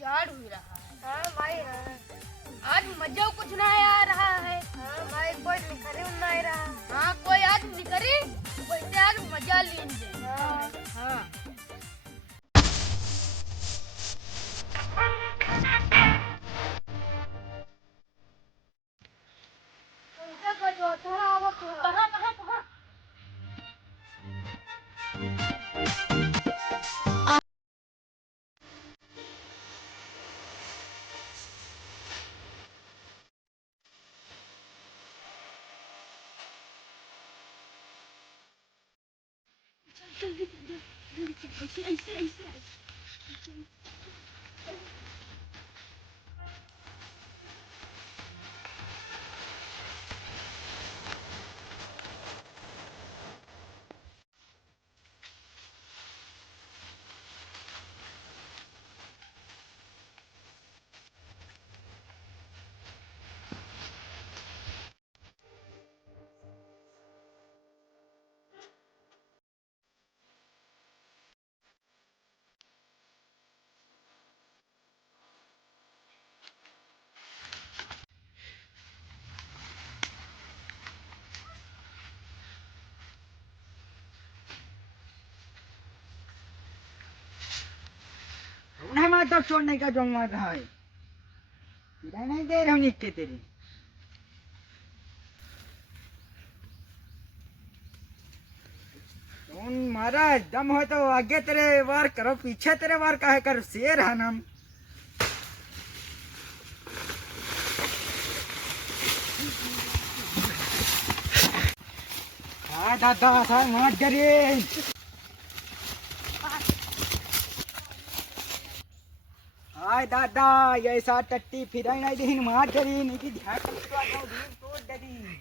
जाड़ हुई रहा है। हाँ भाई हाँ। आज मजा कुछ ना आ रहा है। हाँ भाई कोई निकले नहीं रहा। हाँ कोई आज निकली वैसे आज मजा लेंगे। हाँ हाँ कहाँ कहाँ कहाँ उन्हें माधव छोड़ने का जोंग मार रहा है। पिराई नहीं दे रहा हूँ निकते तेरे। कौन मारा दम हो तो आगे तेरे वार करो, पीछे तेरे वार काहे कर, शेर है नाम। हाँ दादा सार मार जरे। हाय दादा ऐसा टट्टी फिराई नहीं देहिन मार जरी नहीं कि ध्यान तोड़ दरी।